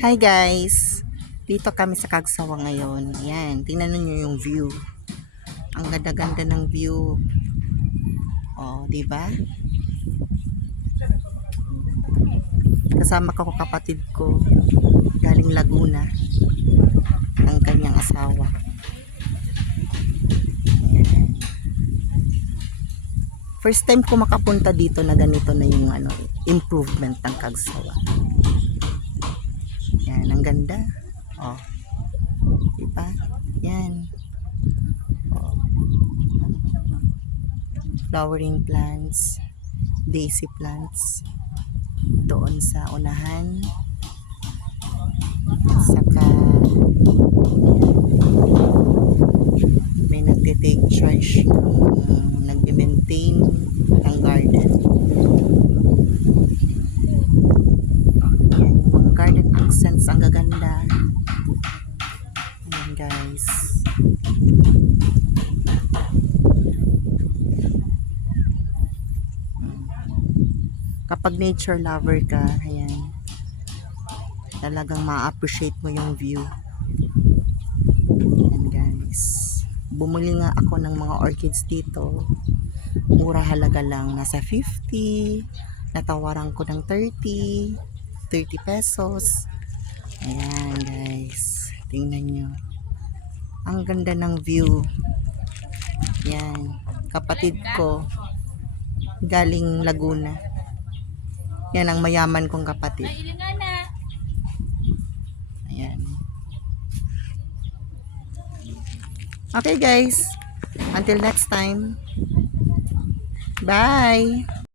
Hi guys! Dito kami sa Kagsawa ngayon. Ayan, tingnan niyo yung view. Ang ganda-ganda ng view. Oh, di ba? Kasama ko kapatid ko galing Laguna ang kanyang asawa. Ayan. First time ko makapunta dito na ganito na yung improvement ng Kagsawa. Yan, ang ganda. Oh. Diba? Yan. Oh. Flowering plants, daisy plants. Doon sa unahan. Saka may nagte-take charge ng nagme-maintain ng garden. Yan, yung mga garden accents ang gaganda. Ayan guys. Kapag nature lover ka, ayan, talagang ma-appreciate mo yung view. Ayan guys. Bumili nga ako ng mga orchids dito. Mura halaga lang. Nasa 50. Natawaran ko ng 30 pesos. Ayan guys. Tingnan nyo. Ang ganda ng view. Ayan. Kapatid ko galing Laguna. Yan ang mayaman kong kapatid. Ayan. Okay guys. Until next time. Bye.